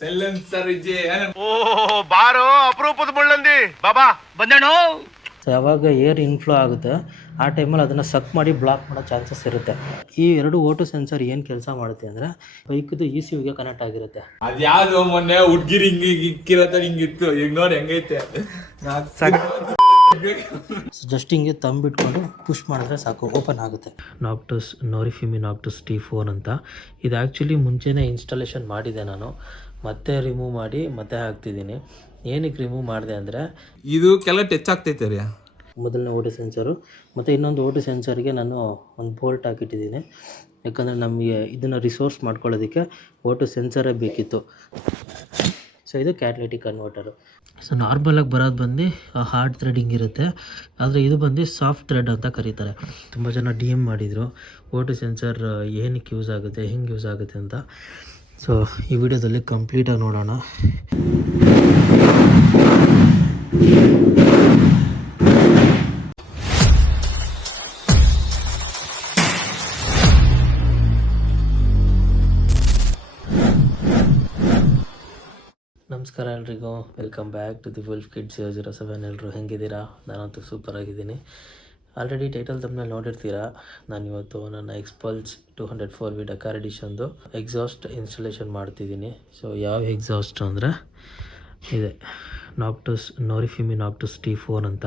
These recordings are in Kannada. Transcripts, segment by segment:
ಸೈಲೆನ್ಸರ್ ಇಜ್ಜಿ ಓ ಬಾರೋ ಅಪರೂಪದ ಮುಳ್ಳಂದಿ ಬಾಬಾ ಬಂದೇಣೋ. ಸೊ ಯಾವಾಗ ಏರ್ ಇನ್ಫ್ಲೋ ಆಗುತ್ತೆ ಆ ಟೈಮಲ್ಲಿ ಅದನ್ನು ಸಕ್ ಮಾಡಿ ಬ್ಲಾಕ್ ಮಾಡೋ ಚಾನ್ಸಸ್ ಇರುತ್ತೆ. ಈ ಎರಡು ಓಟೋ ಸೆನ್ಸರ್ ಏನು ಕೆಲಸ ಮಾಡುತ್ತೆ ಅಂದರೆ ಬೈಕ್ದು ECUಗೆ ಕನೆಕ್ಟ್ ಆಗಿರುತ್ತೆ. ಅದ್ಯಾವ್ದು ಮೊನ್ನೆ ಹುಡ್ಗಿರ್ ಹಿಂಗಿರತ್ತ ಹಿಂಗಿತ್ತು ಈಗ ನೋಡಿ ಹೆಂಗೈತೆ. ಜಸ್ಟ್ ಹಿಂಗೆ ತಂಬಿಟ್ಕೊಂಡು ಪುಷ್ ಮಾಡಿದ್ರೆ ಸಾಕು, ಓಪನ್ ಆಗುತ್ತೆ. ನಾಕ್ಟಸ್ ನೋರಿಫಿಮಿ ನಾಕ್ಟಸ್ T4 ಅಂತ. ಇದು ಆ್ಯಕ್ಚುಲಿ ಮುಂಚೆನೇ ಇನ್ಸ್ಟಾಲೇಷನ್ ಮಾಡಿದೆ ನಾನು, ಮತ್ತೆ ರಿಮೂವ್ ಮಾಡಿ ಮತ್ತೆ ಹಾಕ್ತಿದ್ದೀನಿ. ಏನಕ್ಕೆ ರಿಮೂವ್ ಮಾಡಿದೆ ಅಂದರೆ ಇದು ಕೆಲ ಟಚ್ ಆಗ್ತೈತೆ ರೀ. ಮೊದಲನೇ ಓಟೋ ಸೆನ್ಸರು ಮತ್ತು ಇನ್ನೊಂದು ಓಟೋ ಸೆನ್ಸರ್ಗೆ ನಾನು ಒಂದು ಬೋಲ್ಟ್ ಹಾಕಿಟ್ಟಿದ್ದೀನಿ. ಯಾಕಂದರೆ ನಮಗೆ ಇದನ್ನು ರಿಸೋರ್ಸ್ ಮಾಡ್ಕೊಳ್ಳೋದಕ್ಕೆ ಓಟೋ ಸೆನ್ಸರೇ ಬೇಕಿತ್ತು. ಸೊ ಇದು ಕ್ಯಾಟಲಿಟಿಕ್ ಕನ್ವರ್ಟರು. ಸೊ ನಾರ್ಮಲಾಗಿ ಬರೋದು ಬಂದು ಹಾರ್ಡ್ ಥ್ರೆಡಿಂಗ್ ಇರುತ್ತೆ, ಆದರೆ ಇದು ಬಂದು ಸಾಫ್ಟ್ ಥ್ರೆಡ್ ಅಂತ ಕರೀತಾರೆ. ತುಂಬ ಜನ DM ಮಾಡಿದರು ಓಟೋ ಸೆನ್ಸರ್ ಏನಕ್ಕೆ ಯೂಸ್ ಆಗುತ್ತೆ, ಹೆಂಗೆ ಯೂಸ್ ಆಗುತ್ತೆ ಅಂತ. ಸೊ ಈ ವಿಡಿಯೋದಲ್ಲಿ ಕಂಪ್ಲೀಟಾಗಿ ನೋಡೋಣ. ನಮಸ್ಕಾರ ಎಲ್ರಿಗೂ, welcome back to the wolf kids 007. ಎಲ್ಲರೂ ಹೆಂಗಿದ್ದೀರಾ? ನಾನಂತೂ ಸೂಪರಾಗಿದ್ದೀನಿ. ಆಲ್ರೆಡಿ ಟೈಟಲ್ ತಮ್ಮನ್ನ ನೋಡಿರ್ತೀರಾ. ನಾನಿವತ್ತು ನನ್ನ ಎಕ್ಸ್ಪಲ್ಸ್ 204V ಡಕಾರ್ ಎಡಿಷನ್ದು ಎಕ್ಸಾಸ್ಟ್ ಇನ್ಸ್ಟಾಲೇಷನ್ ಮಾಡ್ತಿದ್ದೀನಿ. ಸೊ ಯಾವ ಎಕ್ಸಾಸ್ಟ್ ಅಂದರೆ ಇದೆ ನಾಕ್ಟಸ್ ನೋರಿಫಿಮಿ ನಾಕ್ಟಸ್ T4 ಅಂತ.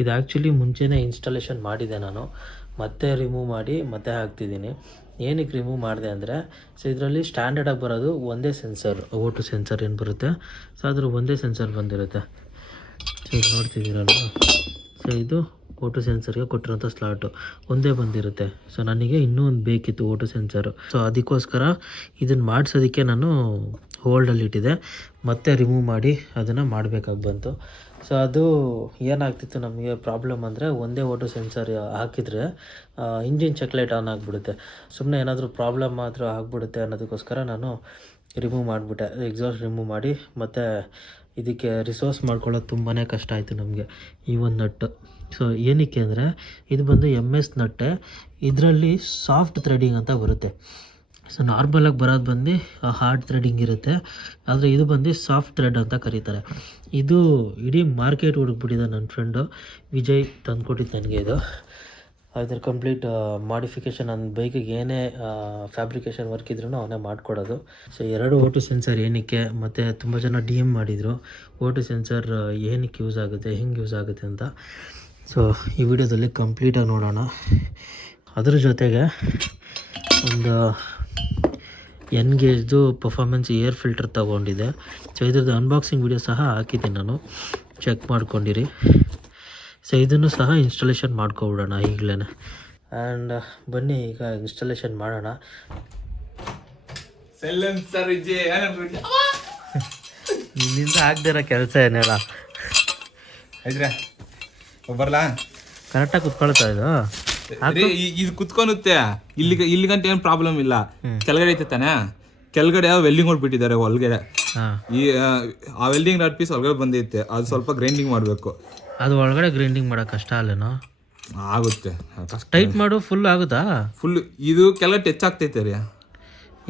ಇದು ಆ್ಯಕ್ಚುಲಿ ಮುಂಚೆನೇ ಇನ್ಸ್ಟಾಲೇಷನ್ ಮಾಡಿದೆ ನಾನು, ಮತ್ತೆ ರಿಮೂವ್ ಮಾಡಿ ಮತ್ತೆ ಹಾಕ್ತಿದ್ದೀನಿ. ಏನಕ್ಕೆ ರಿಮೂವ್ ಮಾಡಿದೆ ಅಂದರೆ ಸೊ ಇದರಲ್ಲಿ ಸ್ಟ್ಯಾಂಡರ್ಡಾಗಿ ಬರೋದು ಒಂದೇ ಸೆನ್ಸರ್, ಓಟೋ ಸೆನ್ಸರ್ ಏನು ಬರುತ್ತೆ ಸೊ ಅದ್ರ ಒಂದೇ ಸೆನ್ಸರ್ ಬಂದಿರುತ್ತೆ. ಸೊ ಇದು ನೋಡ್ತಿದ್ದೀರಲ್ಲ, ಸೊ ಇದು ಓಟೋ ಸೆನ್ಸರ್ಗೆ ಕೊಟ್ಟಿರೋಂಥ ಸ್ಲಾಟು ಒಂದೇ ಬಂದಿರುತ್ತೆ. ಸೊ ನನಗೆ ಇನ್ನೂ ಒಂದು ಬೇಕಿತ್ತು ಓಟೋ ಸೆನ್ಸರು. ಸೊ ಅದಕ್ಕೋಸ್ಕರ ಇದನ್ನು ಮಾಡಿಸೋದಕ್ಕೆ ನಾನು ಹೋಲ್ಡಲ್ಲಿ ಇಟ್ಟಿದೆ, ಮತ್ತೆ ರಿಮೂವ್ ಮಾಡಿ ಅದನ್ನು ಮಾಡಬೇಕಾಗಿ ಬಂತು. ಸೊ ಅದು ಏನಾಗ್ತಿತ್ತು ನಮಗೆ ಪ್ರಾಬ್ಲಮ್ ಅಂದರೆ, ಒಂದೇ ಓಟೋ ಸೆನ್ಸರ್ ಹಾಕಿದರೆ ಇಂಜಿನ್ ಚೆಕ್ ಲೈಟ್ ಆನ್ ಆಗಿಬಿಡುತ್ತೆ. ಸುಮ್ಮನೆ ಏನಾದರೂ ಪ್ರಾಬ್ಲಮ್ ಮಾತ್ರ ಆಗಿಬಿಡುತ್ತೆ ಅನ್ನೋದಕ್ಕೋಸ್ಕರ ನಾನು ರಿಮೂವ್ ಮಾಡಿಬಿಟ್ಟೆ. ಎಕ್ಸಾಸ್ಟ್ ರಿಮೂವ್ ಮಾಡಿ ಮತ್ತು ಇದಕ್ಕೆ ರಿಸೋರ್ಸ್ ಮಾಡ್ಕೊಳ್ಳೋದು ತುಂಬಾ ಕಷ್ಟ ಆಯಿತು ನಮಗೆ ಈ ಒಂದು ನಟ್ಟು. ಸೊ ಏನಕ್ಕೆ ಅಂದರೆ ಇದು ಬಂದು MS ನಟ್ಟೆ, ಇದರಲ್ಲಿ ಸಾಫ್ಟ್ ಥ್ರೆಡಿಂಗ್ ಅಂತ ಬರುತ್ತೆ. ಸೊ ನಾರ್ಮಲಾಗಿ ಬರೋದು ಬಂದು ಹಾರ್ಡ್ ಥ್ರೆಡಿಂಗ್ ಇರುತ್ತೆ, ಆದರೆ ಇದು ಬಂದು ಸಾಫ್ಟ್ ಥ್ರೆಡ್ ಅಂತ ಕರೀತಾರೆ. ಇದು ಇಡೀ ಮಾರ್ಕೆಟ್ ಹುಡುಕ್ಬಿಟ್ಟಿದೆ. ನನ್ನ ಫ್ರೆಂಡು ವಿಜಯ್ ತಂದುಕೊಟ್ಟಿದ್ದು ನನಗೆ ಇದು. ಅದ್ರ ಕಂಪ್ಲೀಟ್ ಮಾಡಿಫಿಕೇಷನ್ ನನ್ನ ಬೈಕಿಗೆ ಏನೇ ಫ್ಯಾಬ್ರಿಕೇಷನ್ ವರ್ಕ್ ಇದ್ರೂ ಅವನೇ ಮಾಡಿಕೊಡೋದು. ಸೊ ಎರಡು ಓಟೋ ಸೆನ್ಸರ್ ಏನಕ್ಕೆ, ಮತ್ತು ತುಂಬ ಜನ DM ಮಾಡಿದರು ಓಟೋ ಸೆನ್ಸರ್ ಏನಕ್ಕೆ ಯೂಸ್ ಆಗುತ್ತೆ, ಹೆಂಗೆ ಯೂಸ್ ಆಗುತ್ತೆ ಅಂತ. ಸೊ ಈ ವಿಡಿಯೋದಲ್ಲಿ ಕಂಪ್ಲೀಟಾಗಿ ನೋಡೋಣ. ಅದ್ರ ಜೊತೆಗೆ ಒಂದು ಎನ್ಗೇಜ್ದು ಪರ್ಫಾರ್ಮೆನ್ಸ್ ಏರ್ ಫಿಲ್ಟರ್ ತೊಗೊಂಡಿದೆ. ಸೊ ಇದ್ರದ್ದು ಅನ್ಬಾಕ್ಸಿಂಗ್ ವಿಡಿಯೋ ಸಹ ಹಾಕಿದ್ದೀನಿ ನಾನು, ಚೆಕ್ ಮಾಡ್ಕೊಂಡಿರಿ. ಸೊ ಇದನ್ನು ಸಹ ಇನ್ಸ್ಟಾಲೇಷನ್ ಮಾಡ್ಕೊಬಿಡೋಣ ಈಗಲೇ. ಆ್ಯಂಡ್ ಬನ್ನಿ ಈಗ ಇನ್ಸ್ಟಾಲೇಷನ್ ಮಾಡೋಣ. ಸೈಲೆನ್ಸರ್ ಇಜ್ಜಿ ನಿನ್ನಿಂದ ಆಗದಿರೋ ಕೆಲಸ ಏನೇಳ ಆಯ್ತ್ರಾ ಬರ್ಲಾ? ಕರೆಕ್ಟಾಗಿ ಕುತ್ಕೊಳ್ತಾ ಇದು ಇದು ಕುತ್ಕೊನುತ್ತೆ. ಇಲ್ಲಿಗಂತ ಏನು ಪ್ರಾಬ್ಲಮ್ ಇಲ್ಲ. ಕೆಳಗಡೆ ಐತೆ ತಾನೆ, ಕೆಳಗಡೆ ವೆಲ್ಡಿಂಗ್ ಹೊಡ್ಬಿಟ್ಟಿದ್ದಾರೆ ಒಳಗಡೆ. ಈ ಆ ವೆಲ್ಡಿಂಗ್ ರಾಡ್ ಪೀಸ್ ಒಳಗಡೆ ಬಂದೈತೆ, ಅದು ಸ್ವಲ್ಪ ಗ್ರೈಂಡಿಂಗ್ ಮಾಡಬೇಕು. ಅದು ಒಳಗಡೆ ಗ್ರೈಂಡಿಂಗ್ ಮಾಡೋಕೆ ಕಷ್ಟ ಅಲ್ಲೇನೋ? ಆಗುತ್ತೆ, ಟೈಟ್ ಮಾಡು. ಫುಲ್ ಆಗುತ್ತಾ? ಫುಲ್ ಇದು ಕೆಳಗಡೆ ಟಚ್ ಆಗ್ತೈತೆ ರೀ.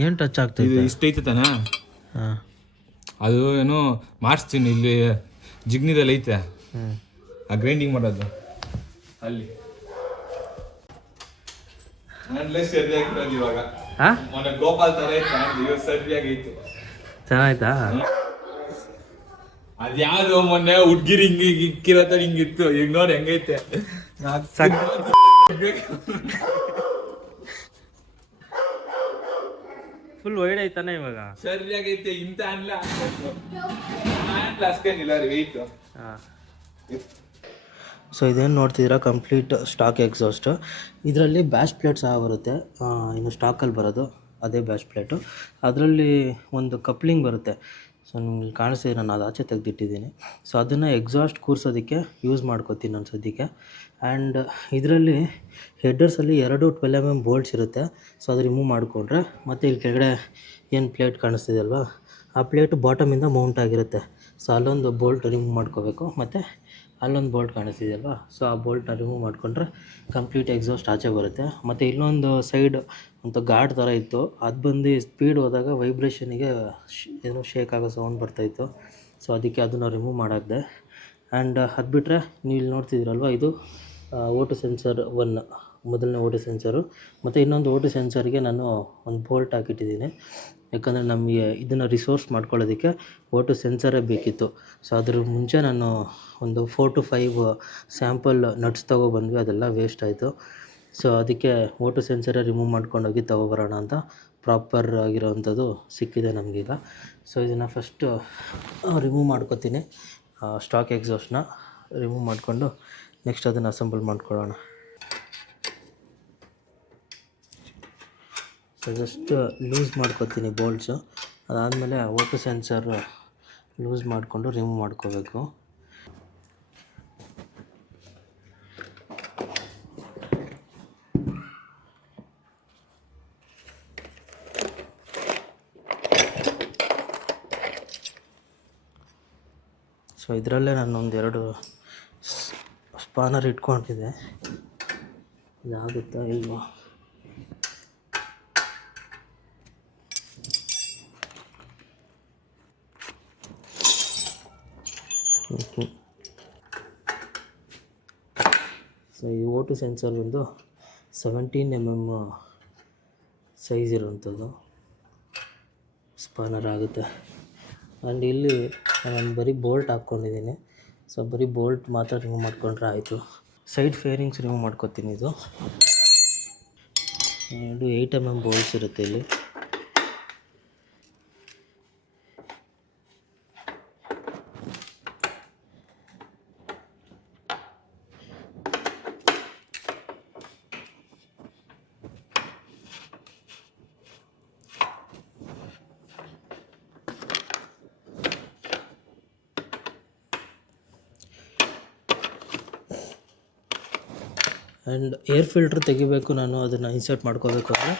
ಏನು ಟಚ್ ಆಗ್ತೈತೆ? ಇದು ಇಷ್ಟೈತೆ ತಾನೆ, ಅದು ಏನು ಮಾಡಿಸ್ತೀನಿ. ಇಲ್ಲಿ ಜಿಗ್ನಿದಲ್ಲಿ ಐತೆ ಆ ಗ್ರೈಂಡಿಂಗ್ ಮಾಡೋದು, ಅಲ್ಲಿ ಸರಿಯಾಗಿರೋದು. ಇವಾಗ ಮೊನ್ನೆ ಗೋಪಾಲ್ ತರ ಸರಿಯಾಗೈತೆ. ಚೆನ್ನಾಯ್ತಾ? ಅದ್ಯಾವ್ದು ಮೊನ್ನೆ ಹುಡ್ಗಿರ್ ಹಿಂಗಿರತ್ತ ಹಿಂಗಿತ್ತು, ಈಗ ನೋಡಿ ಹೆಂಗೈತೆ. ಫುಲ್ ವೈಡ್ ಐತಾನೆ ಇವಾಗ? ಸರಿಯಾಗೈತೆ. ಇಂತ ಅಷ್ಟೇನಿಲ್ಲ ರೀ ವೆಯ್ಟ್. ಸೊ ಇದೇನು ನೋಡ್ತಿದ್ದೀರಾ, ಕಂಪ್ಲೀಟ್ ಸ್ಟಾಕ್ ಎಕ್ಸಾಸ್ಟ್. ಇದರಲ್ಲಿ ಬ್ಯಾಶ್ ಪ್ಲೇಟ್ ಸಹ ಬರುತ್ತೆ, ಇನ್ನು ಸ್ಟಾಕಲ್ಲಿ ಬರೋದು ಅದೇ ಬ್ಯಾಶ್ ಪ್ಲೇಟು. ಅದರಲ್ಲಿ ಒಂದು ಕಪ್ಲಿಂಗ್ ಬರುತ್ತೆ. ಸೊ ನಿಮ್ಗೆ ಕಾಣಿಸ್ತಿದೆ, ನಾನು ಅದು ಆಚೆ ತೆಗೆದಿಟ್ಟಿದ್ದೀನಿ. ಸೊ ಅದನ್ನು ಎಕ್ಸಾಸ್ಟ್ ಕೂರಿಸೋದಕ್ಕೆ ಯೂಸ್ ಮಾಡ್ಕೋತೀನಿ ನಾನು ಸದ್ಯಕ್ಕೆ. ಆ್ಯಂಡ್ ಇದರಲ್ಲಿ ಹೆಡ್ಡರ್ಸಲ್ಲಿ 2 12mm ಬೋಲ್ಟ್ಸ್ ಇರುತ್ತೆ. ಸೊ ಅದು ರಿಮೂವ್ ಮಾಡಿಕೊಂಡ್ರೆ ಮತ್ತು ಇಲ್ಲಿ ಕೆಳಗಡೆ ಏನು ಪ್ಲೇಟ್ ಕಾಣಿಸ್ತಿದೆ ಅಲ್ವಾ, ಆ ಪ್ಲೇಟು ಬಾಟಮಿಂದ ಮೌಂಟ್ ಆಗಿರುತ್ತೆ. ಸೊ ಅಲ್ಲೊಂದು ಬೋಲ್ಟ್ ರಿಮೂವ್ ಮಾಡ್ಕೋಬೇಕು, ಮತ್ತು ಅಲ್ಲೊಂದು ಬೋಲ್ಟ್ ಕಾಣಿಸ್ತಿದೆಯಲ್ವಾ, ಸೊ ಆ ಬೋಲ್ಟ್ನ ರಿಮೂವ್ ಮಾಡಿಕೊಂಡ್ರೆ ಕಂಪ್ಲೀಟ್ ಎಕ್ಸಾಸ್ಟ್ ಆಚೆ ಬರುತ್ತೆ. ಮತ್ತು ಇಲ್ಲೊಂದು ಸೈಡ್ ಒಂದು ಗಾರ್ಡ್ ಥರ ಇತ್ತು, ಅದು ಬಂದು ಸ್ಪೀಡ್ ಹೋದಾಗ ವೈಬ್ರೇಷನಿಗೆ ಏನೋ ಶೇಕ್ ಆಗೋ ಸೌಂಡ್ ಬರ್ತಾಯಿತ್ತು. ಸೊ ಅದಕ್ಕೆ ಅದನ್ನು ರಿಮೂವ್ ಮಾಡಾಕ್ದೆ. ಆ್ಯಂಡ್ ಅದು ಬಿಟ್ಟರೆ ನೀವು ಇಲ್ಲಿ ನೋಡ್ತಿದ್ದೀರಲ್ವ, ಇದು ಓಟೋ ಸೆನ್ಸರ್ 1, ಮೊದಲನೇ ಓಟೋ ಸೆನ್ಸರು. ಮತ್ತು ಇನ್ನೊಂದು ಓಟೋ ಸೆನ್ಸರ್ಗೆ ನಾನು ಒಂದು ಬೋಲ್ಟ್ ಹಾಕಿಟ್ಟಿದ್ದೀನಿ, ಯಾಕಂದರೆ ನಮಗೆ ಇದನ್ನು ರಿಸೋರ್ಸ್ ಮಾಡ್ಕೊಳ್ಳೋದಕ್ಕೆ ಓಟೋ ಸೆನ್ಸರೇ ಬೇಕಿತ್ತು. ಸೊ ಅದ್ರ ಮುಂಚೆ ನಾನು ಒಂದು 4 to 5 ಸ್ಯಾಂಪಲ್ ನಟ್ಸ್ ತೊಗೊಬಂದ್ವಿ, ಅದೆಲ್ಲ ವೇಸ್ಟ್ ಆಯಿತು. ಸೊ ಅದಕ್ಕೆ ಓಟೋ ಸೆನ್ಸರೇ ರಿಮೂವ್ ಮಾಡ್ಕೊಂಡೋಗಿ ತೊಗೊಬರೋಣ ಅಂತ ಪ್ರಾಪರ್ ಆಗಿರೋವಂಥದ್ದು ಸಿಕ್ಕಿದೆ ನಮಗೀಗ. ಸೊ ಇದನ್ನು ಫಸ್ಟು ರಿಮೂವ್ ಮಾಡ್ಕೊತೀನಿ, ಸ್ಟಾಕ್ ಎಕ್ಸಾಸ್ಟ್ನ ರಿಮೂವ್ ಮಾಡಿಕೊಂಡು ನೆಕ್ಸ್ಟ್ ಅದನ್ನು ಅಸೆಂಬಲ್ ಮಾಡ್ಕೊಳ್ಳೋಣ. ಸೊ ಜಸ್ಟ್ ಲೂಸ್ ಮಾಡ್ಕೊತೀನಿ ಬೋಲ್ಟ್ಸು. ಅದಾದಮೇಲೆ ಓಟೋ ಸೆನ್ಸರ್ ಲೂಸ್ ಮಾಡಿಕೊಂಡು ರಿಮೂವ್ ಮಾಡ್ಕೋಬೇಕು. ಸೊ ಇದರಲ್ಲೇ ನಾನು 2 ಸ್ಪಾನರ್ ಇಟ್ಕೊಂಡಿದ್ದೆ, ಇದಾಗುತ್ತಾ ಇಲ್ವಾ? ಓಕೆ. ಸೊ ಈ ಓಟೋ ಸೆನ್ಸರ್ ಒಂದು 17 mm ಸೈಜ್ ಇರೋವಂಥದ್ದು ಸ್ಪಾನರ್ ಆಗುತ್ತೆ. ಆ್ಯಂಡ್ ಇಲ್ಲಿ ನಾನು ಬರೀ ಬೋಲ್ಟ್ ಹಾಕ್ಕೊಂಡಿದ್ದೀನಿ, ಸೊ ಬರೀ ಬೋಲ್ಟ್ ಮಾತ್ರ ರಿಮೂವ್ ಮಾಡ್ಕೊಂಡ್ರೆ ಆಯಿತು. ಸೈಡ್ ಫೇರಿಂಗ್ಸ್ ರಿಮೂವ್ ಮಾಡ್ಕೊತೀನಿ. ಇದು 8 mm ಬೋಲ್ಟ್ಸ್ ಇರುತ್ತೆ ಇಲ್ಲಿ. ಆ್ಯಂಡ್ ಏರ್ ಫಿಲ್ಟ್ರ್ ತೆಗಿಬೇಕು, ನಾನು ಅದನ್ನು ಇನ್ಸರ್ಟ್ ಮಾಡ್ಕೋಬೇಕು ಅಂದರೆ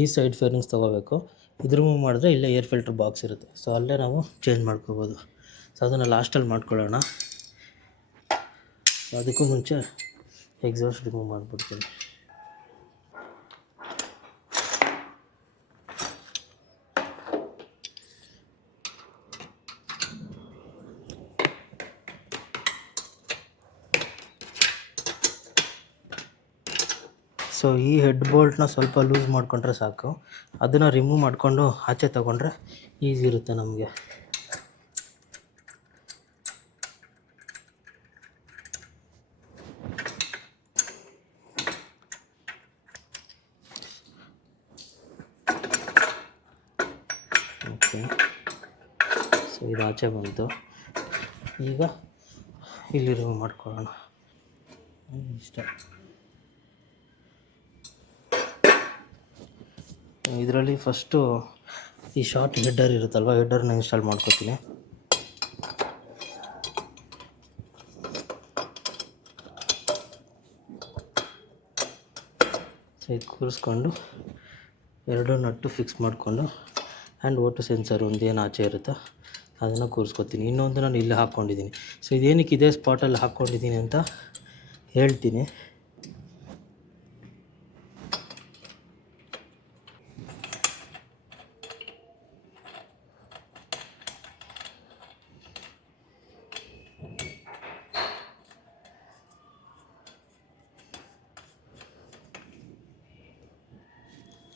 ಈ ಸೈಡ್ ಫೇರಿಂಗ್ಸ್ ತೊಗೋಬೇಕು. ಇದು ರಿಮೂವ್ ಮಾಡಿದ್ರೆ ಇಲ್ಲೇ ಏರ್ ಫಿಲ್ಟ್ರ್ ಬಾಕ್ಸ್ ಇರುತ್ತೆ, ಸೊ ಅಲ್ಲೇ ನಾವು ಚೇಂಜ್ ಮಾಡ್ಕೋಬೋದು. ಸೊ ಅದನ್ನು ಲಾಸ್ಟಲ್ಲಿ ಮಾಡ್ಕೊಳ್ಳೋಣ. ಅದಕ್ಕೂ ಮುಂಚೆ ಎಕ್ಸಾಸ್ಟ್ ರಿಮೂವ್ ಮಾಡಿಬಿಡ್ತೀನಿ. ಸೊ ಈ ಹೆಡ್ ಬೋಲ್ಟ್ನ ಸ್ವಲ್ಪ ಲೂಸ್ ಮಾಡಿಕೊಂಡ್ರೆ ಸಾಕು, ಅದನ್ನು ರಿಮೂವ್ ಮಾಡಿಕೊಂಡು ಆಚೆ ತಗೊಂಡ್ರೆ ಈಸಿ ಇರುತ್ತೆ ನಮಗೆ. ಓಕೆ, ಸೊ ಇದು ಆಚೆ ಬಂತು. ಈಗ ಇಲ್ಲಿ ರಿಮೂವ್ ಮಾಡ್ಕೊಳ್ಳೋಣ. ಇಷ್ಟ. ಇದರಲ್ಲಿ ಫಸ್ಟು ಈ ಶಾರ್ಟ್ ಹೆಡ್ಡರ್ ಇರುತ್ತಲ್ವ, ಹೆಡ್ಡರ್ನ ಇನ್ಸ್ಟಾಲ್ ಮಾಡ್ಕೊತೀನಿ. ಸೊ ಇದು ಕೂರಿಸ್ಕೊಂಡು 2 ನಟ್ಟು ಫಿಕ್ಸ್ ಮಾಡಿಕೊಂಡು ಆ್ಯಂಡ್ ಓಟೋ ಸೆನ್ಸರ್ ಒಂದು ಏನು ಆಚೆ ಇರುತ್ತೋ ಅದನ್ನು ಕೂರಿಸ್ಕೊತೀನಿ. ಇನ್ನೊಂದು ನಾನು ಇಲ್ಲಿ ಹಾಕ್ಕೊಂಡಿದ್ದೀನಿ. ಸೊ ಇದೇನಕ್ಕೆ ಇದೇ ಸ್ಪಾಟಲ್ಲಿ ಹಾಕ್ಕೊಂಡಿದ್ದೀನಿ ಅಂತ ಹೇಳ್ತೀನಿ.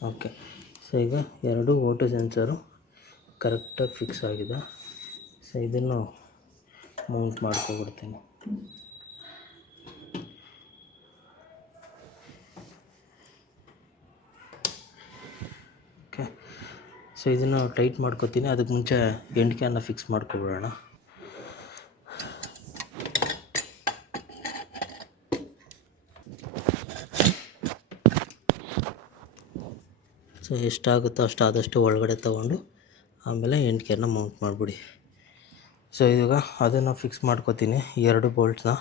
ಓಕೆ, ಸೊ ಈಗ 2 ಓಟೋ ಸೆನ್ಸರು ಕರೆಕ್ಟಾಗಿ ಫಿಕ್ಸ್ ಆಗಿದೆ. ಸೊ ಇದನ್ನು ಮೌಂಟ್ ಮಾಡ್ಕೊಬಿಡ್ತೀನಿ. ಓಕೆ, ಸೊ ಇದನ್ನು ಟೈಟ್ ಮಾಡ್ಕೊತೀನಿ. ಅದಕ್ಕೆ ಮುಂಚೆ ಎಂಡ್ ಕ್ಯಾನ್ನ ಫಿಕ್ಸ್ ಮಾಡ್ಕೊಬಿಡೋಣ. ಸೊ ಎಷ್ಟಾಗುತ್ತೋ ಅಷ್ಟಾದಷ್ಟು ಒಳಗಡೆ ತೊಗೊಂಡು ಆಮೇಲೆ ಎಂಡ್ ಕೇರ್ನ ಮೌಂಟ್ ಮಾಡಿಬಿಡಿ. ಸೊ ಇವಾಗ ಅದನ್ನು ಫಿಕ್ಸ್ ಮಾಡ್ಕೊತೀನಿ, 2 ಬೋಲ್ಟ್ನ.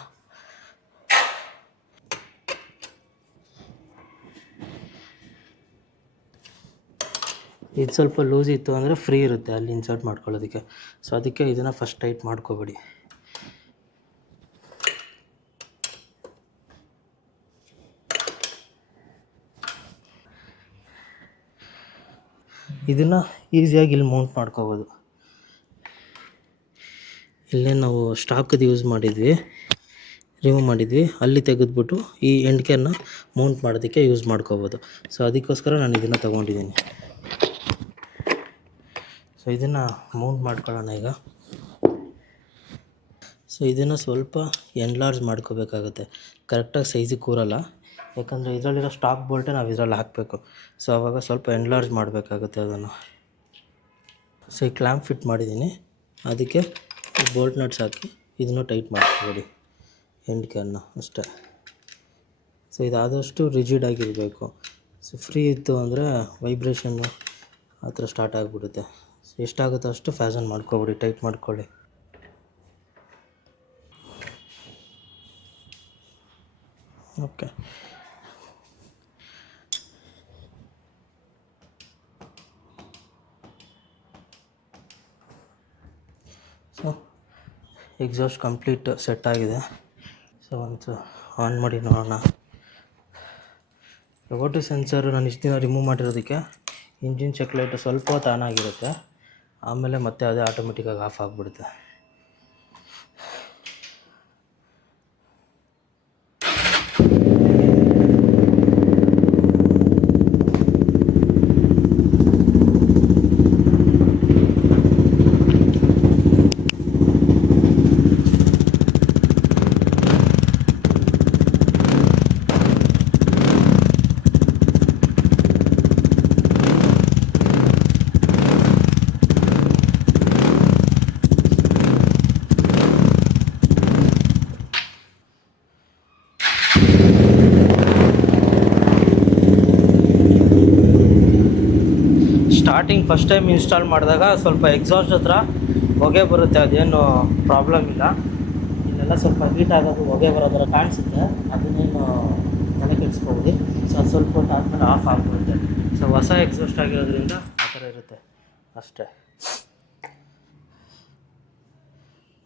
ಇದು ಸ್ವಲ್ಪ ಲೂಸ್ ಇತ್ತು ಅಂದರೆ ಫ್ರೀ ಇರುತ್ತೆ ಅಲ್ಲಿ ಇನ್ಸರ್ಟ್ ಮಾಡ್ಕೊಳ್ಳೋದಕ್ಕೆ. ಸೊ ಅದಕ್ಕೆ ಇದನ್ನು ಫಸ್ಟ್ ಟೈಟ್ ಮಾಡ್ಕೊಬೇಡಿ. ಇದನ್ನು ಈಸಿಯಾಗಿ ಇಲ್ಲಿ ಮೌಂಟ್ ಮಾಡ್ಕೋಬೋದು. ಇಲ್ಲೇ ನಾವು ಸ್ಟಾಕದ್ದು ಯೂಸ್ ಮಾಡಿದ್ವಿ, ರಿಮೂವ್ ಮಾಡಿದ್ವಿ, ಅಲ್ಲಿ ತೆಗೆದ್ಬಿಟ್ಟು ಈ ಎಂಡ್ ಕೇರ್ನ ಮೌಂಟ್ ಮಾಡೋದಕ್ಕೆ ಯೂಸ್ ಮಾಡ್ಕೋಬೋದು. ಸೊ ಅದಕ್ಕೋಸ್ಕರ ನಾನು ಇದನ್ನು ತೊಗೊಂಡಿದ್ದೀನಿ. ಸೊ ಇದನ್ನು ಮೌಂಟ್ ಮಾಡ್ಕೊಳ್ಳೋಣ ಈಗ. ಸೊ ಇದನ್ನು ಸ್ವಲ್ಪ ಎನ್ಲಾರ್ಜ್ ಮಾಡ್ಕೋಬೇಕಾಗುತ್ತೆ, ಕರೆಕ್ಟಾಗಿ ಸೈಜಿಗೆ ಕೂರಲ್ಲ, ಯಾಕಂದರೆ ಇದರಲ್ಲಿರೋ ಸ್ಟಾಕ್ ಬೋಲ್ಟೇ ನಾವು ಇದರಲ್ಲಿ ಹಾಕಬೇಕು. ಸೊ ಆವಾಗ ಸ್ವಲ್ಪ ಎನ್ಲಾರ್ಜ್ ಮಾಡಬೇಕಾಗುತ್ತೆ ಅದನ್ನು. ಸೊ ಈ ಕ್ಲ್ಯಾಂಪ್ ಫಿಟ್ ಮಾಡಿದ್ದೀನಿ, ಅದಕ್ಕೆ ಬೋಲ್ಟ್ ನಟ್ಸ್ ಹಾಕಿ ಇದನ್ನು ಟೈಟ್ ಮಾಡ್ಕೊಬೇಡಿ, ಎಂಡ್ ಕ್ಯಾನ್ನ ಅಷ್ಟೇ. ಸೊ ಇದಾದಷ್ಟು ರಿಜಿಡ್ ಆಗಿರಬೇಕು. ಸೊ ಫ್ರೀ ಇತ್ತು ಅಂದರೆ ವೈಬ್ರೇಷನ್ನು ಆ ಥರ ಸ್ಟಾರ್ಟ್ ಆಗಿಬಿಡುತ್ತೆ. ಸೊ ಎಷ್ಟಾಗುತ್ತೋ ಅಷ್ಟು ಫ್ಯಾಷನ್ ಮಾಡ್ಕೊಬಿಡಿ, ಟೈಟ್ ಮಾಡ್ಕೊಳ್ಳಿ. Okay, so exhaust complete set ಆಗಿದೆ. ಸೊ ಒಂದು ಆನ್ ಮಾಡಿ ನೋಡೋಣ. ಓಟೋ ಸೆನ್ಸರ್ ನಾನು ಇಷ್ಟು ದಿನ ರಿಮೂವ್ ಮಾಡಿರೋದಕ್ಕೆ ಇಂಜಿನ್ ಚೆಕ್ ಲೈಟು ಸ್ವಲ್ಪ ಹೊತ್ತು ಆನ್ ಆಗಿರುತ್ತೆ, ಆಮೇಲೆ ಮತ್ತೆ ಅದೇ ಆಟೋಮೆಟಿಕ್ಕಾಗಿ ಆಫ್ ಆಗಿಬಿಡುತ್ತೆ. ಸ್ಟಾರ್ಟಿಂಗ್ ಫಸ್ಟ್ ಟೈಮ್ ಇನ್ಸ್ಟಾಲ್ ಮಾಡಿದಾಗ ಸ್ವಲ್ಪ ಎಕ್ಸಾಸ್ಟ್ ಹತ್ರ ಹೊಗೆ ಬರುತ್ತೆ, ಅದೇನು ಪ್ರಾಬ್ಲಮ್ ಇಲ್ಲ. ಇಲ್ಲೆಲ್ಲ ಸ್ವಲ್ಪ ಹೀಟ್ ಆಗೋದು, ಹೊಗೆ ಬರೋ ಥರ ಕಾಣಿಸುತ್ತೆ, ಅದನ್ನೇನು ತಲೆ ಕೆಡಿಸ್ಕೊಬೋದು. ಸೊ ಅದು ಸ್ವಲ್ಪ ಹೊತ್ತು ಆದಮೇಲೆ ಆಫ್ ಆಗಿಬಿಡುತ್ತೆ. ಸೊ ಹೊಸ ಎಕ್ಸಾಸ್ಟ್ ಆಗಿರೋದ್ರಿಂದ ಆ ಥರ ಇರುತ್ತೆ ಅಷ್ಟೇ.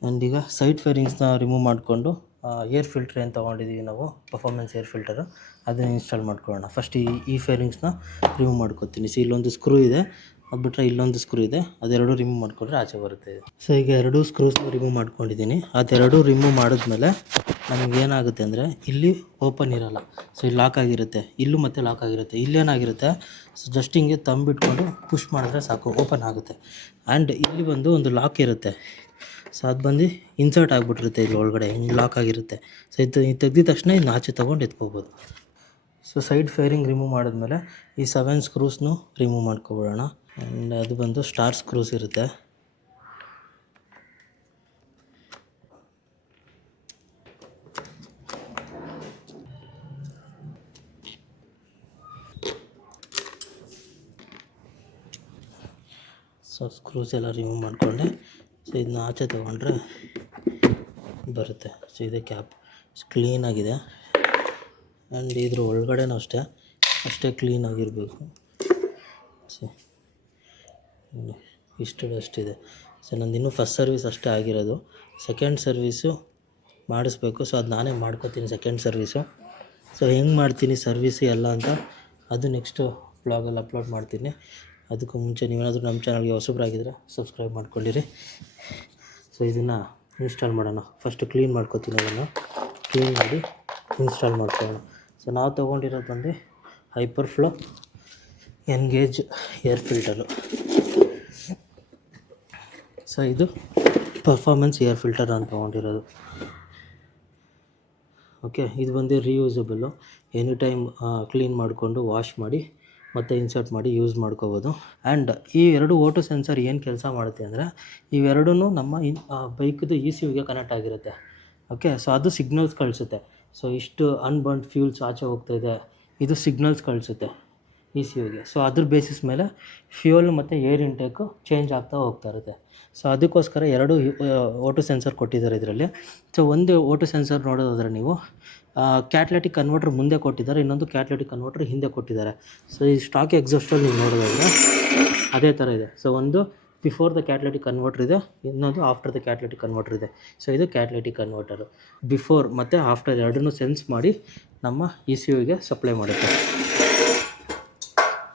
ಆ್ಯಂಡ್ ಈಗ ಸೈಡ್ ಫೇರಿಂಗ್ಸ್ನ ರಿಮೂವ್ ಮಾಡಿಕೊಂಡು ಏರ್ ಫಿಲ್ಟ್ರ್ ಏನು ತೊಗೊಂಡಿದ್ದೀವಿ ನಾವು, ಪರ್ಫಾರ್ಮೆನ್ಸ್ ಏರ್ ಫಿಲ್ಟರು, ಅದನ್ನು ಇನ್ಸ್ಟಾಲ್ ಮಾಡ್ಕೊಳ್ಳೋಣ. ಫಸ್ಟ್ ಈ ಫೇರಿಂಗ್ಸ್ನ ರಿಮೂವ್ ಮಾಡ್ಕೊತೀನಿ. ಸೊ ಇಲ್ಲೊಂದು ಸ್ಕ್ರೂ ಇದೆ, ಅದು ಬಿಟ್ಟರೆ ಇಲ್ಲೊಂದು ಸ್ಕ್ರೂ ಇದೆ, ಅದೆರಡು ರಿಮೂವ್ ಮಾಡಿಕೊಂಡ್ರೆ ಆಚೆ ಬರುತ್ತೆ. ಸೊ ಈಗ ಎರಡೂ ಸ್ಕ್ರೂಸ್ನ ರಿಮೂವ್ ಮಾಡ್ಕೊಂಡಿದ್ದೀನಿ. ಅದೆರಡೂ ರಿಮೂವ್ ಮಾಡಿದ್ಮೇಲೆ ನಮಗೇನಾಗುತ್ತೆ ಅಂದರೆ ಇಲ್ಲಿ ಓಪನ್ ಇರೋಲ್ಲ, ಸೊ ಇಲ್ಲಿ ಲಾಕ್ ಆಗಿರುತ್ತೆ, ಇಲ್ಲೂ ಮತ್ತೆ ಲಾಕ್ ಆಗಿರುತ್ತೆ. ಇಲ್ಲೇನಾಗಿರುತ್ತೆ, ಸೊ ಜಸ್ಟ್ ಹಿಂಗೆ ತಂಬಿಟ್ಕೊಂಡು ಪುಷ್ ಮಾಡಿದ್ರೆ ಸಾಕು, ಓಪನ್ ಆಗುತ್ತೆ. ಆ್ಯಂಡ್ ಇಲ್ಲಿ ಬಂದು ಒಂದು ಲಾಕ್ ಇರುತ್ತೆ, ಸೊ ಅದು ಬಂದು ಇನ್ಸರ್ಟ್ ಆಗಿಬಿಟ್ಟಿರುತ್ತೆ ಇಲ್ಲಿ ಒಳಗಡೆ, ಹಿಂಗೆ ಲಾಕ್ ಆಗಿರುತ್ತೆ. ಸೊ ಇದು ತೆಗ್ದಿದ ತಕ್ಷಣ ಇನ್ನು ಆಚೆ ತೊಗೊಂಡು ಎತ್ಕೋಬೋದು. ಸೊ ಸೈಡ್ ಫೇರಿಂಗ್ ರಿಮೂವ್ ಮಾಡಿದ್ಮೇಲೆ ಈ 7 ಸ್ಕ್ರೂಸ್ನು ರಿಮೂವ್ ಮಾಡ್ಕೊಬಿಡೋಣ. ಆ್ಯಂಡ್ ಅದು ಬಂದು ಸ್ಟಾರ್ ಸ್ಕ್ರೂಸ್ ಇರುತ್ತೆ. ಸೊ ಸ್ಕ್ರೂಸ್ ಎಲ್ಲ ರಿಮೂವ್ ಮಾಡಿಕೊಂಡೆ. ಸೊ ಇದನ್ನ ಆಚೆ ತೊಗೊಂಡ್ರೆ ಬರುತ್ತೆ. ಸೊ ಇದೆ ಕ್ಯಾಪ್ ಕ್ಲೀನಾಗಿದೆ, ಆ್ಯಂಡ್ ಇದ್ರ ಒಳಗಡೆನೂ ಅಷ್ಟೇ ಕ್ಲೀನಾಗಿರಬೇಕು. ಸೊ ಇಷ್ಟು ಅಷ್ಟಿದೆ. ಸೊ ನಂದು ಇನ್ನೂ ಫಸ್ಟ್ ಸರ್ವಿಸ್ ಅಷ್ಟೇ ಆಗಿರೋದು, ಸೆಕೆಂಡ್ ಸರ್ವೀಸು ಮಾಡಿಸ್ಬೇಕು. ಸೊ ಅದು ನಾನೇ ಮಾಡ್ಕೋತೀನಿ ಸೆಕೆಂಡ್ ಸರ್ವೀಸು. ಸೊ ಹೆಂಗೆ ಮಾಡ್ತೀನಿ ಸರ್ವೀಸು ಎಲ್ಲ ಅಂತ ಅದು ನೆಕ್ಸ್ಟು ಬ್ಲಾಗಲ್ಲಿ ಅಪ್ಲೋಡ್ ಮಾಡ್ತೀನಿ. ಅದಕ್ಕೂ ಮುಂಚೆ ನೀವೇನಾದರೂ ನಮ್ಮ ಚಾನಲ್ಗೆ ಹೊಸಬ್ರಾಗಿದ್ದರೆ ಸಬ್ಸ್ಕ್ರೈಬ್ ಮಾಡ್ಕೊಂಡಿರಿ. ಸೊ ಇದನ್ನು ಇನ್ಸ್ಟಾಲ್ ಮಾಡೋಣ. ಫಸ್ಟು ಕ್ಲೀನ್ ಮಾಡ್ಕೊತೀನಿ, ಅದನ್ನು ಕ್ಲೀನ್ ಮಾಡಿ ಇನ್ಸ್ಟಾಲ್ ಮಾಡ್ಕೊಳ್ಳೋಣ. ಸೊ ನಾವು ತೊಗೊಂಡಿರೋದು ಬಂದು hyper flow engage air filter. So ಇದು ಪರ್ಫಾರ್ಮೆನ್ಸ್ ಏರ್ ಫಿಲ್ಟರ್ ಅಂತ ತೊಗೊಂಡಿರೋದು. ಓಕೆ, ಇದು ಬಂದು ರಿಯೂಸಬಲ್ಲು, ಎನಿ ಟೈಮ್ ಕ್ಲೀನ್ ಮಾಡಿಕೊಂಡು ವಾಶ್ ಮಾಡಿ ಮತ್ತು ಇನ್ಸರ್ಟ್ ಮಾಡಿ ಯೂಸ್ ಮಾಡ್ಕೋಬೋದು. ಆ್ಯಂಡ್ ಈ ಎರಡು ಓಟೋ ಸೆನ್ಸರ್ ಏನು ಕೆಲಸ ಮಾಡುತ್ತೆ ಅಂದರೆ, ಇವೆರಡೂ ನಮ್ಮ ಬೈಕ್ದು ECUಗೆ ಕನೆಕ್ಟ್ ಆಗಿರುತ್ತೆ. ಓಕೆ, ಸೊ ಅದು ಸಿಗ್ನಲ್ಸ್ ಕಳಿಸುತ್ತೆ. ಸೊ ಇಷ್ಟು ಅನ್ಬರ್ನ್ಡ್ ಫ್ಯೂಲ್ಸ್ ಆಚೆ ಹೋಗ್ತಾಯಿದೆ, ಇದು ಸಿಗ್ನಲ್ಸ್ ಕಳಿಸುತ್ತೆ ECUಗೆ. ಸೊ ಅದ್ರ ಬೇಸಿಸ್ ಮೇಲೆ ಫ್ಯೂಯಲ್ ಮತ್ತು ಏರ್ ಇಂಟೇಕು ಚೇಂಜ್ ಆಗ್ತಾ ಹೋಗ್ತಾ ಇರುತ್ತೆ. ಸೊ ಅದಕ್ಕೋಸ್ಕರ ಎರಡು ಓಟೋ ಸೆನ್ಸರ್ ಕೊಟ್ಟಿದ್ದಾರೆ ಇದರಲ್ಲಿ. ಸೊ ಒಂದು ಓಟೋ ಸೆನ್ಸರ್ ನೋಡೋದಾದರೆ ನೀವು ಕ್ಯಾಟಲಿಟಿಕ್ ಕನ್ವರ್ಟರ್ ಮುಂದೆ ಕೊಟ್ಟಿದ್ದಾರೆ, ಇನ್ನೊಂದು ಕ್ಯಾಟಲಿಟಿಕ್ ಕನ್ವರ್ಟರ್ ಹಿಂದೆ ಕೊಟ್ಟಿದ್ದಾರೆ. ಸೊ ಈ ಸ್ಟಾಕ್ ಎಕ್ಸಾಸ್ಟಲ್ಲಿ ನೀವು ನೋಡೋದಾದರೆ ಅದೇ ಥರ ಇದೆ. ಸೊ ಒಂದು ಬಿಫೋರ್ ದ ಕ್ಯಾಟಲಿಟಿಕ್ ಕನ್ವರ್ಟರ್ ಇದೆ, ಇನ್ನೊಂದು ಆಫ್ಟರ್ ದ ಕ್ಯಾಟಲಿಟಿಕ್ ಕನ್ವರ್ಟರ್ ಇದೆ. ಸೊ ಇದು ಕ್ಯಾಟಲಿಟಿಕ್ ಕನ್ವರ್ಟರು ಬಿಫೋರ್ ಮತ್ತು ಆಫ್ಟರ್ ಎರಡನ್ನೂ ಸೆನ್ಸ್ ಮಾಡಿ ನಮ್ಮ ECUಗೆ ಸಪ್ಲೈ ಮಾಡುತ್ತೆ.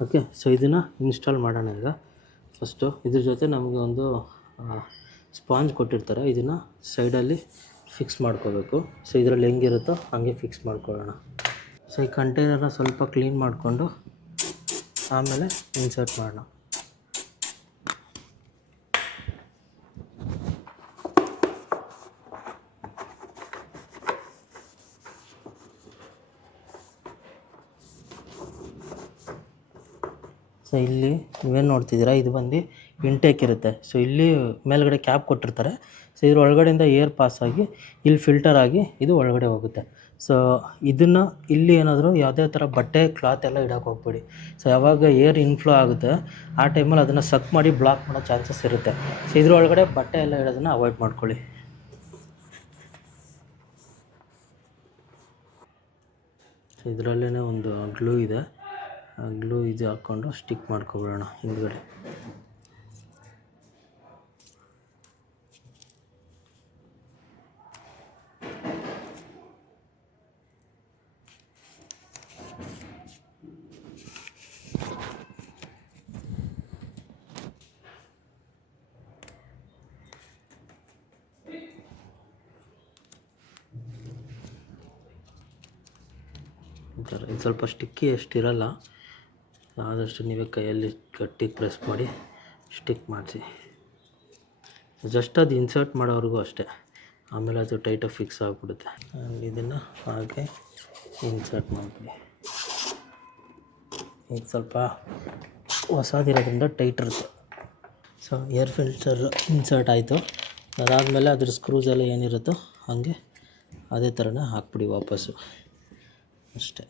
ಓಕೆ, ಸೊ ಇದನ್ನು ಇನ್ಸ್ಟಾಲ್ ಮಾಡೋಣ ಈಗ. ಫಸ್ಟು ಇದ್ರ ಜೊತೆ ನಮಗೆ ಒಂದು ಸ್ಪಾಂಜ್ ಕೊಟ್ಟಿರ್ತಾರೆ, ಇದನ್ನು ಸೈಡಲ್ಲಿ ಫಿಕ್ಸ್ ಮಾಡ್ಕೋಬೇಕು. ಸೊ ಇದರಲ್ಲಿ ಹೆಂಗಿರುತ್ತೋ ಹಾಗೆ ಫಿಕ್ಸ್ ಮಾಡ್ಕೊಳ್ಳೋಣ. ಸೊ ಈ ಕಂಟೈನರ್ನ ಸ್ವಲ್ಪ ಕ್ಲೀನ್ ಮಾಡಿಕೊಂಡು ಆಮೇಲೆ ಇನ್ಸರ್ಟ್ ಮಾಡೋಣ. ಸೊ ಇಲ್ಲಿ ನೀವೇನು ನೋಡ್ತಿದ್ದೀರಾ, ಇದು ಬಂದು ಇಂಟೇಕ್ ಇರುತ್ತೆ. ಸೊ ಇಲ್ಲಿ ಮೇಲ್ಗಡೆ ಕ್ಯಾಪ್ ಕೊಟ್ಟಿರ್ತಾರೆ. ಸೊ ಇದ್ರ ಒಳಗಡೆಯಿಂದ ಏರ್ ಪಾಸ್ ಆಗಿ ಇಲ್ಲಿ ಫಿಲ್ಟರ್ ಆಗಿ ಇದು ಒಳಗಡೆ ಹೋಗುತ್ತೆ. ಸೊ ಇದನ್ನು ಇಲ್ಲಿ ಏನಾದರೂ ಯಾವುದೇ ಥರ ಬಟ್ಟೆ ಕ್ಲಾತ್ ಎಲ್ಲ ಇಡೋಕೆ ಹೋಗ್ಬೇಡಿ. ಸೊ ಯಾವಾಗ ಏರ್ ಇನ್ಫ್ಲೋ ಆಗುತ್ತೆ ಆ ಟೈಮಲ್ಲಿ ಅದನ್ನು ಸಕ್ ಮಾಡಿ ಬ್ಲಾಕ್ ಮಾಡೋ ಚಾನ್ಸಸ್ ಇರುತ್ತೆ. ಸೊ ಇದ್ರ ಒಳಗಡೆ ಬಟ್ಟೆ ಎಲ್ಲ ಇಡೋದನ್ನು ಅವಾಯ್ಡ್ ಮಾಡ್ಕೊಳ್ಳಿ. ಸೊ ಇದರಲ್ಲೇ ಒಂದು ಗ್ಲೂ ಇದೆ, ಗ್ಲೂ ಇದು ಹಾಕ್ಕೊಂಡು ಸ್ಟಿಕ್ ಮಾಡ್ಕೊಬಿಡೋಣ ಹಿಂದ್ಗಡೆ. ಇದು ಸ್ವಲ್ಪ ಸ್ಟಿಕ್ಕಿ ಎಷ್ಟಿರಲ್ಲ, ಆದಷ್ಟು ನೀವೇ ಕೈಯಲ್ಲಿ ಗಟ್ಟಿಗೆ ಪ್ರೆಸ್ ಮಾಡಿ ಸ್ಟಿಕ್ ಮಾಡಿಸಿ. ಜಸ್ಟ್ ಅದು ಇನ್ಸರ್ಟ್ ಮಾಡೋವರೆಗೂ ಅಷ್ಟೇ, ಆಮೇಲೆ ಅದು ಟೈಟಾಗಿ ಫಿಕ್ಸ್ ಆಗಿಬಿಡುತ್ತೆ. ಇದನ್ನು ಹಾಗೆ ಇನ್ಸರ್ಟ್ ಮಾಡಿಬಿಡಿ. ಇದು ಸ್ವಲ್ಪ ಹೊಸದಿರೋದ್ರಿಂದ ಟೈಟ್ ಇರುತ್ತೆ. ಸೊ ಏರ್ ಫಿಲ್ಟರ್ ಇನ್ಸರ್ಟ್ ಆಯಿತು. ಅದಾದಮೇಲೆ ಅದ್ರ ಸ್ಕ್ರೂಸ್ ಎಲ್ಲ ಏನಿರುತ್ತೋ ಹಾಗೆ ಅದೇ ಥರನೇ ಹಾಕ್ಬಿಡಿ ವಾಪಸ್ಸು, ಅಷ್ಟೇ.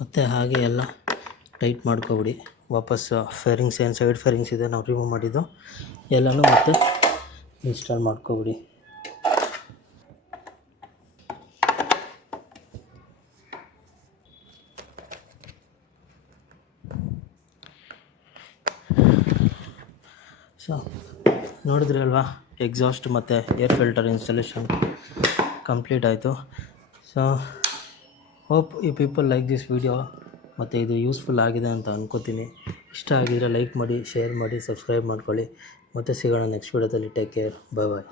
ಮತ್ತು ಹಾಗೆ ಎಲ್ಲ ಟೈಟ್ ಮಾಡ್ಕೊಬಿಡಿ. ವಾಪಸ್ಸು ಫೇರಿಂಗ್ಸ್ ಏನು ಸೈಡ್ ಫೇರಿಂಗ್ಸ್ ಇದೆ ನಾವು ರಿಮೂವ್ ಮಾಡಿದ್ದು ಎಲ್ಲನೂ ಮತ್ತೆ ಇನ್ಸ್ಟಾಲ್ ಮಾಡ್ಕೊಬಿಡಿ. ಸೊ ನೋಡಿದ್ರಿ ಅಲ್ವಾ, ಎಕ್ಸಾಸ್ಟ್ ಮತ್ತು ಏರ್ ಫಿಲ್ಟರ್ ಇನ್ಸ್ಟಾಲೇಷನ್ ಕಂಪ್ಲೀಟ್ ಆಯಿತು. So hope you people like this video, ಮತ್ತು ಇದು ಯೂಸ್ಫುಲ್ ಆಗಿದೆ ಅಂತ ಅನ್ಕೋತೀನಿ. ಇಷ್ಟ ಆಗಿದರೆ ಲೈಕ್ ಮಾಡಿ, ಶೇರ್ ಮಾಡಿ, ಸಬ್ಸ್ಕ್ರೈಬ್ ಮಾಡ್ಕೊಳ್ಳಿ. ಮತ್ತೆ ಸಿಗೋಣ ನೆಕ್ಸ್ಟ್ ವಿಡಿಯೋದಲ್ಲಿ. ಟೇಕ್ ಕೇರ್, ಬಾಯ್ ಬಾಯ್.